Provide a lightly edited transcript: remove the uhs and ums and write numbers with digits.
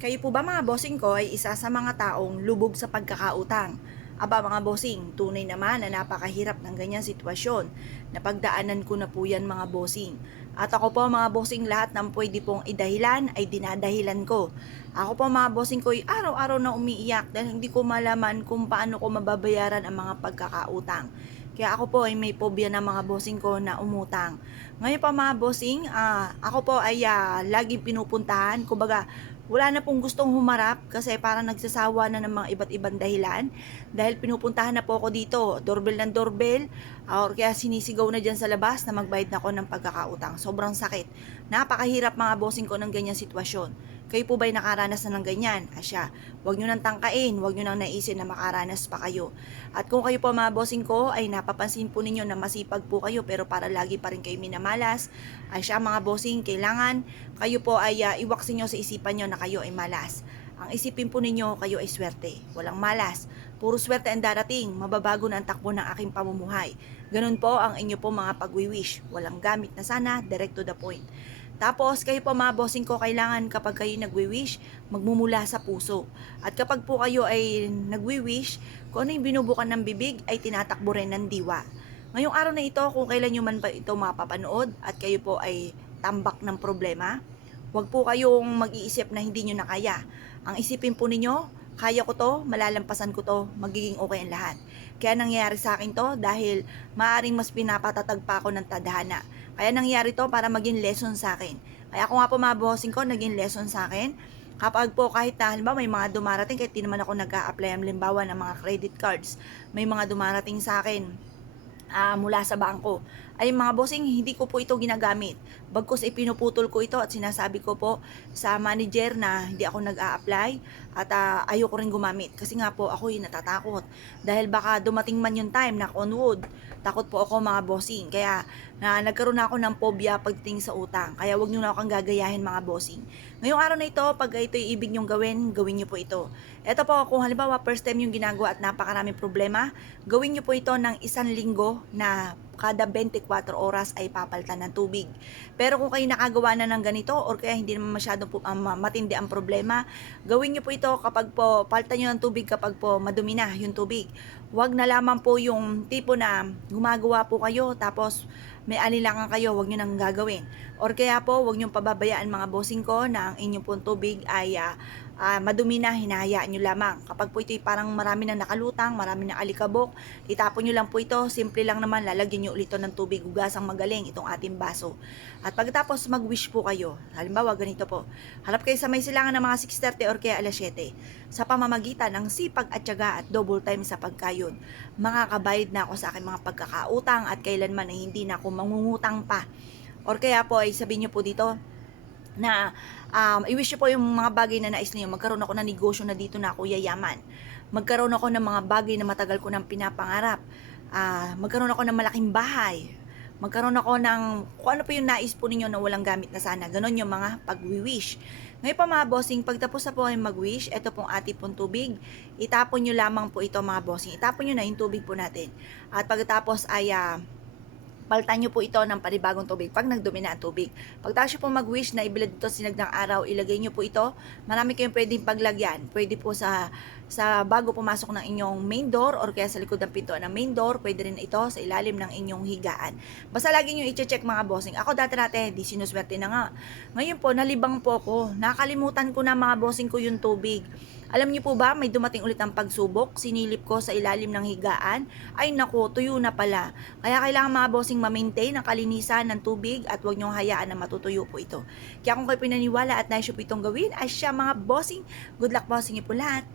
Kayo po ba mga bossing ko ay isa sa mga taong lubog sa pagkakautang? Aba mga bossing, tunay naman na napakahirap ng ganyang sitwasyon. Napagdaanan ko na po yan mga bossing. At ako po mga bossing, lahat ng pwede pong idahilan ay dinadahilan ko. Ako po mga bossing ko ay araw-araw na umiiyak dahil hindi ko malaman kung paano ko mababayaran ang mga pagkakautang. Kaya ako po ay may phobia ng mga bossing ko na umutang. Ngayon pa mga bossing, ako po ay laging pinupuntahan. Kumbaga, wala na pong gustong humarap kasi parang nagsasawa na ng mga iba't ibang dahilan dahil pinupuntahan na po ako dito, doorbell ng doorbell, or kaya sinisigaw na dyan sa labas na magbayad na ako ng pagkakautang. Sobrang sakit. Napakahirap mga bossing ko ng ganyang sitwasyon. Kayo po ba'y nakaranas na ng ganyan? Asya, huwag nyo nang tangkain, huwag nyo nang naisin na makaranas pa kayo. At kung kayo po mga bossing ko ay napapansin po ninyo na masipag po kayo pero para lagi pa rin kayo minamalas, asya mga bossing, kailangan kayo po ay iwaksin nyo sa isipan nyo na kayo ay malas. Ang isipin po ninyo, kayo ay swerte. Walang malas. Puro swerte ang darating. Mababago na ang takbo ng aking pamumuhay. Ganun po ang inyo po mga pagwiwish. Walang gamit na sana, direct to the point. Tapos, kayo po mga bossing ko, kailangan kapag kayo nagwi-wish, magmumula sa puso. At kapag po kayo ay nagwi-wish, kung ano yung binubukan ng bibig, ay tinatakbo rin ng diwa. Ngayong araw na ito, kung kailan nyo man ba ito mapapanood at kayo po ay tambak ng problema, huwag po kayong mag-iisip na hindi nyo na kaya. Ang isipin po ninyo, kaya ko to, malalampasan ko to, magiging okay ang lahat. Kaya nangyayari sa akin to dahil maaring mas pinapatatag pa ako ng tadhana. Kaya nangyari to para maging lesson sa akin. Kaya ako nga po mga bossing ko, naging lesson sa akin. Kapag po kahit na halimbawa may mga dumarating, kahit di naman ako nag-a-apply halimbawa ng mga credit cards, may mga dumarating sa akin mula sa bangko. Ay mga bossing, hindi ko po ito ginagamit. Bagkus ipinuputol ko ito at sinasabi ko po sa manager na hindi ako nag-a-apply at ayoko rin gumamit. Kasi nga po ako yung natatakot. Dahil baka dumating man yung time, knock on wood, takot po ako mga bossing. Kaya nagkaroon na ako ng phobia pagdating sa utang. Kaya wag nyo na akong gagayahin mga bossing. Ngayong araw na ito, pag ito yung ibig nyong gawin, gawin nyo po ito. Ito po, kung halimbawa first time yung ginagawa at napakaraming problema, gawin nyo po ito ng 1 linggo na kada 24 oras ay papalitan ng tubig. Pero kung kayo nakagawa na ng ganito or kaya hindi naman masyadong matindi ang problema, gawin nyo po ito kapag po palitan nyo ng tubig kapag po madumi na yung tubig. Huwag na lamang po yung tipo na gumagawa po kayo tapos may alinlangan kayo, huwag nyo nang gagawin. Or kaya po, huwag nyo pababayaan mga bossing ko na ang inyong pong tubig ay madumi na, hinahayaan nyo lamang. Kapag po ito parang marami na nakalutang, marami na alikabok, itapon nyo lang po ito, simple lang naman, lalagyan nyo ulit ito ng tubig, hugasang magaling itong ating baso. At pagkatapos mag-wish po kayo, halimbawa ganito po, harap kayo sa may silangan ng mga 6:30 or kaya alas 7, sa pamamagitan ng sipag at tiyaga at double time sa pagkayod, makakabayad na ako sa aking mga pagkakautang at kailanman ay hindi na ako mangungutang pa. Or kaya po ay sabihin nyo po dito, na i-wish po yung mga bagay na nais niyo. Magkaroon ako ng negosyo na dito na ako yayaman. Magkaroon ako ng mga bagay na matagal ko nang pinapangarap. Magkaroon ako ng malaking bahay. Magkaroon ako ng kung ano po yung nais po ninyo na walang gamit na sana. Ganon yung mga pag-wish. Ngayon pa mga bossing, pagtapos na po ay mag-wish, ito pong ating pong tubig, itapon nyo lamang po ito mga bossing. Itapon nyo na yung tubig po natin. At pagkatapos ay palitan nyo po ito ng panibagong tubig pag nagdumi na ang tubig. Pagtapos nyo po mag-wish na ibilad ito sinag ng araw, ilagay nyo po ito. Marami kayong pwedeng paglagyan. Pwede po sa bago pumasok ng inyong main door or kaya sa likod ng pintuan ng main door. Pwede rin ito sa ilalim ng inyong higaan. Basta lagi nyo i-check mga bossing. Ako dati di sinuswerte na nga. Ngayon po, nalibang po ako. Nakalimutan ko na mga bossing ko yung tubig. Alam niyo po ba, may dumating ulit ang pagsubok, sinilip ko sa ilalim ng higaan, ay naku, tuyo na pala. Kaya kailangan mga bossing ma-maintain ang kalinisan ng tubig at huwag niyong hayaan na matutuyo po ito. Kaya kung kayo pinaniwala at naisyo po itong gawin, ay siya mga bossing, good luck bossing niyo po lahat.